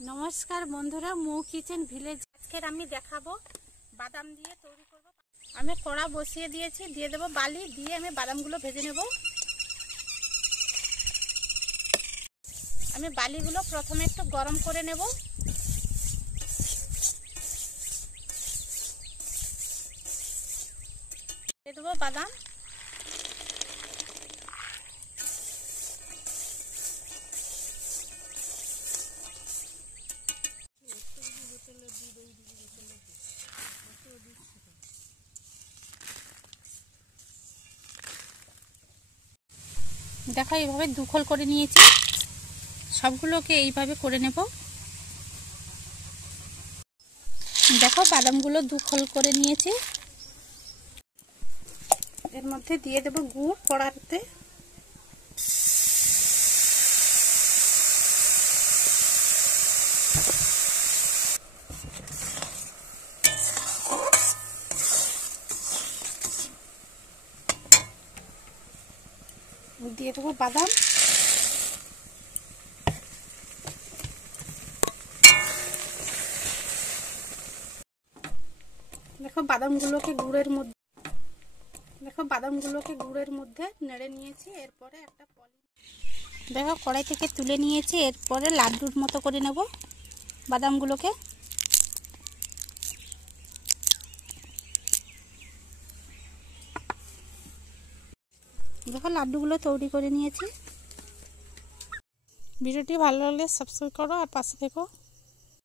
नमस्कार बंधुरा मौ किचेन ভিলেজ আজকে আমি দেখাবো বাদাম দিয়ে তৈরি করব। আমি কড়া বসিয়ে দিয়েছি, দিয়ে দেব বালি, দিয়ে আমি বাদামগুলো ভেজে নেব। আমি বালিগুলো প্রথমে একটু গরম করে নেব। দিয়ে দেব বাদাম, দেখো এইভাবে দুখল করে নিয়েছি, সবগুলোকে এইভাবে করে নেব। দেখো বাদামগুলো দুখল করে নিয়েছি, এর মধ্যে দিয়ে দেব গুড় কড়াতে। দিয়ে দেবো বাদাম, দেখো বাদামগুলোকে গুড়ের মধ্যে নেড়ে নিয়েছি। এরপরে একটা দেখো কড়াই থেকে তুলে নিয়েছি, এরপরে লাড্ডুর মতো করে নেব বাদামগুলোকে। দেখো লাড্ডুগুলো তৈরি করে নিয়েছি। ভিডিওটি ভালো লাগলে সাবস্ক্রাইব করো আর পাশে থেকো।